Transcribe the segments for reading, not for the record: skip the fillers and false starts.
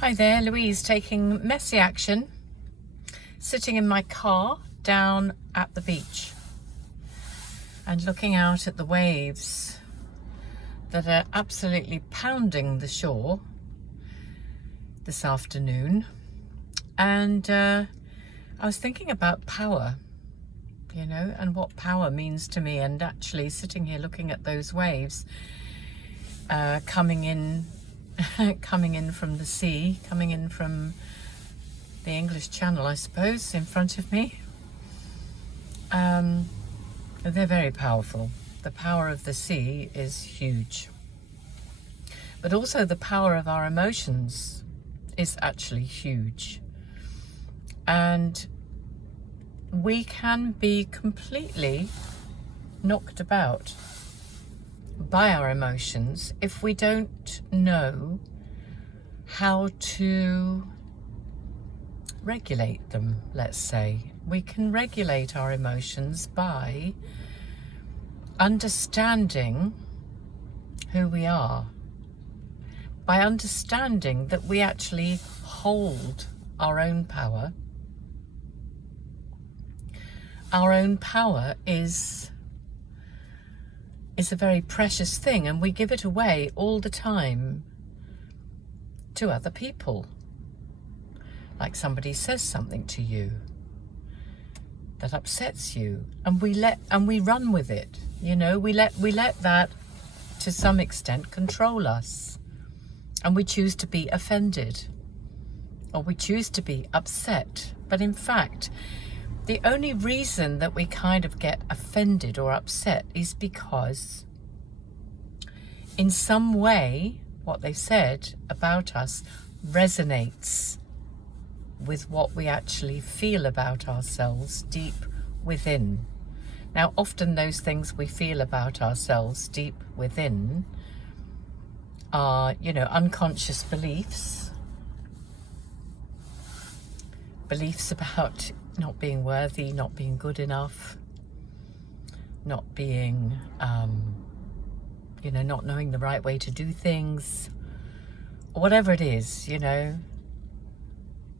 Hi there, Louise taking messy action, sitting in my car down at the beach and looking out at the waves that are absolutely pounding the shore this afternoon. And I was thinking about power, and what power means to me, and actually sitting here looking at those waves coming in from the sea, coming in from the English Channel, I suppose, in front of me. They're very powerful. The power of the sea is huge. But also the power of our emotions is actually huge. And we can be completely knocked about by our emotions if we don't know how to regulate them, let's say. We can regulate our emotions by understanding who we are, by understanding that we actually hold our own power. Our own power is a very precious thing, and we give it away all the time to other people. Like somebody says something to you that upsets you, and we run with it. We let that to some extent control us, and we choose to be offended, or we choose to be upset. But in fact, the only reason that we kind of get offended or upset is because in some way what they've said about us resonates with what we actually feel about ourselves deep within. Now, often those things we feel about ourselves deep within are, unconscious beliefs about not being worthy, not being good enough, not being, not knowing the right way to do things, or whatever it is,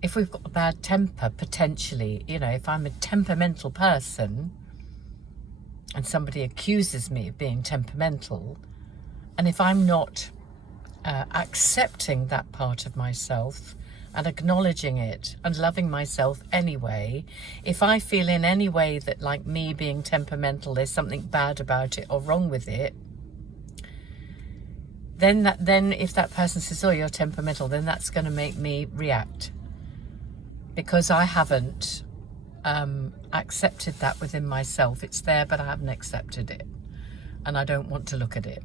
If we've got a bad temper, potentially, if I'm a temperamental person and somebody accuses me of being temperamental, and if I'm not accepting that part of myself and acknowledging it and loving myself anyway, if I feel in any way that, like me being temperamental, there's something bad about it or wrong with it, then if that person says, oh, you're temperamental, then that's going to make me react, because I haven't accepted that within myself. It's there, but I haven't accepted it, and I don't want to look at it.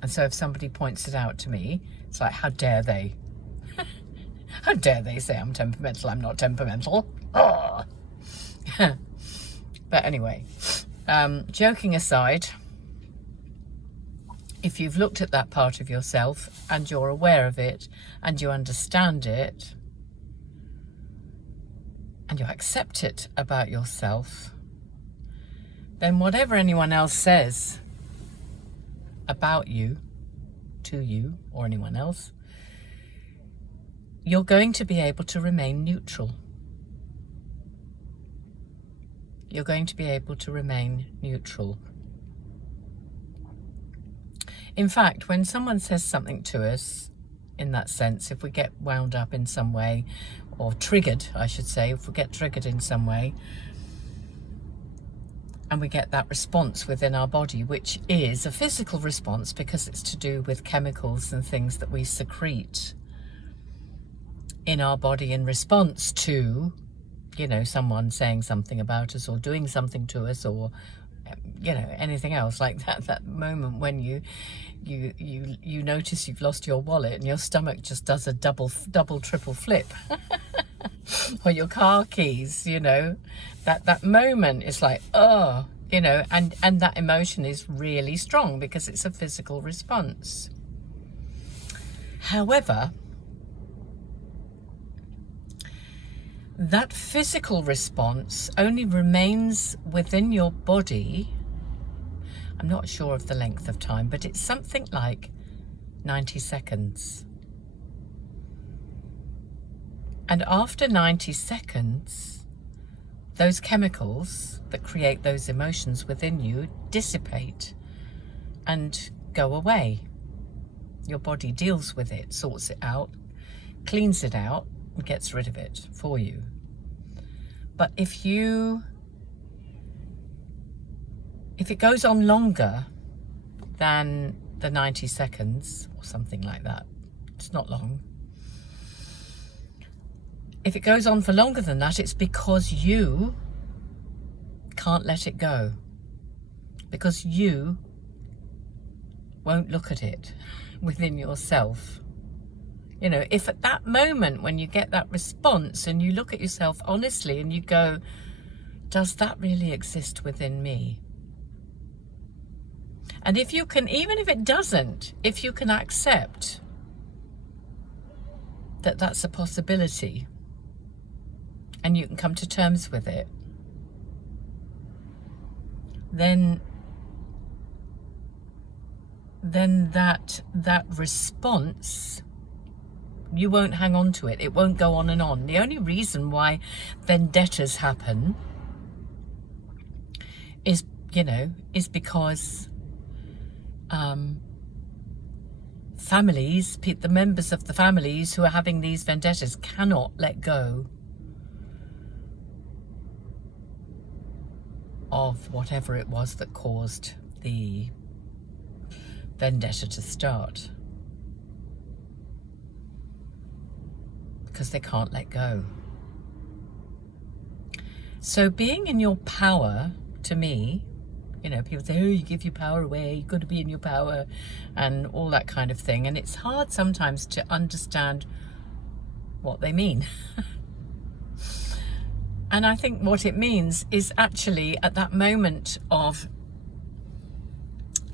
And so if somebody points it out to me, it's like, how dare they? How dare they say I'm temperamental? I'm not temperamental. Oh. But anyway, joking aside, if you've looked at that part of yourself and you're aware of it and you understand it and you accept it about yourself, then whatever anyone else says about you, to you or anyone else, you're going to be able to remain neutral. You're going to be able to remain neutral. In fact, when someone says something to us, in that sense, if we get wound up in some way, or triggered, I should say, if we get triggered in some way, and we get that response within our body, which is a physical response because it's to do with chemicals and things that we secrete in our body in response to, someone saying something about us or doing something to us, or anything else like that moment when you notice you've lost your wallet and your stomach just does a double triple flip or your car keys, that moment is like, oh, and that emotion is really strong because it's a physical response. However, that physical response only remains within your body. I'm not sure of the length of time, but it's something like 90 seconds. And after 90 seconds, those chemicals that create those emotions within you dissipate and go away. Your body deals with it, sorts it out, cleans it out, and gets rid of it for you. But if it goes on longer than the 90 seconds or something like that, it's not long. If it goes on for longer than that, it's because you can't let it go. Because you won't look at it within yourself. You know, if at that moment when you get that response and you look at yourself honestly and you go, does that really exist within me? And if you can, even if it doesn't, if you can accept that that's a possibility and you can come to terms with it, then that response, you won't hang on to it. It won't go on and on. The only reason why vendettas happen is because families, the members of the families who are having these vendettas cannot let go of whatever it was that caused the vendetta to start, because they can't let go. So being in your power, to me, people say, oh, you give your power away, you've got to be in your power, and all that kind of thing. And it's hard sometimes to understand what they mean. And I think what it means is actually at that moment of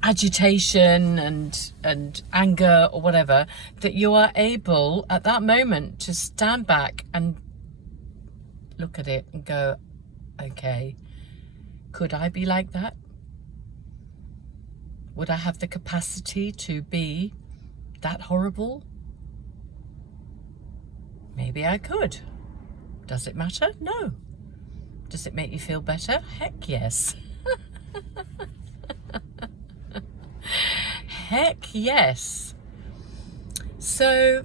agitation and anger or whatever, that you are able at that moment to stand back and look at it and go, okay, could I be like that? Would I have the capacity to be that horrible? Maybe I could. Does it matter? No. Does it make you feel better? Heck yes. Heck yes. So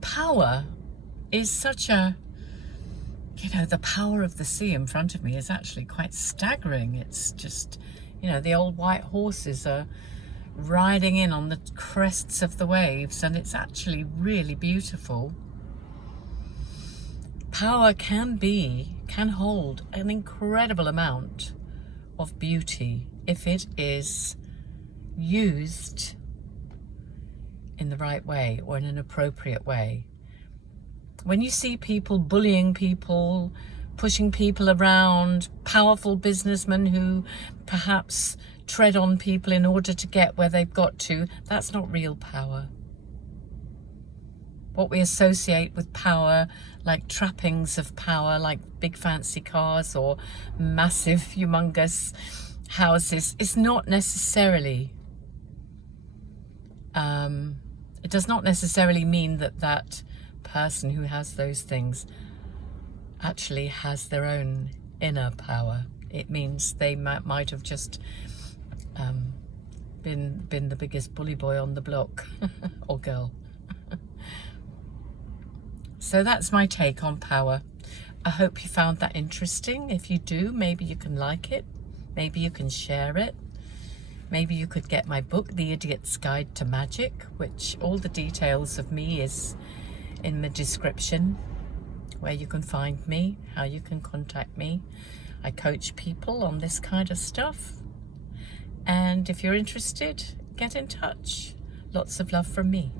power is such a, the power of the sea in front of me is actually quite staggering. It's just, the old white horses are riding in on the crests of the waves, and it's actually really beautiful. Power can hold an incredible amount of beauty if it is used in the right way or in an appropriate way. When you see people bullying people, pushing people around, powerful businessmen who perhaps tread on people in order to get where they've got to, that's not real power. What we associate with power, like trappings of power, like big fancy cars or massive, humongous houses, is not necessarily, it does not necessarily mean that person who has those things actually has their own inner power. It means they might have just been the biggest bully boy on the block or girl. So that's my take on power. I hope you found that interesting. If you do, maybe you can like it. Maybe you can share it. Maybe you could get my book, The Idiot's Guide to Magic, which all the details of me is in the description, where you can find me, how you can contact me. I coach people on this kind of stuff. And if you're interested, get in touch. Lots of love from me.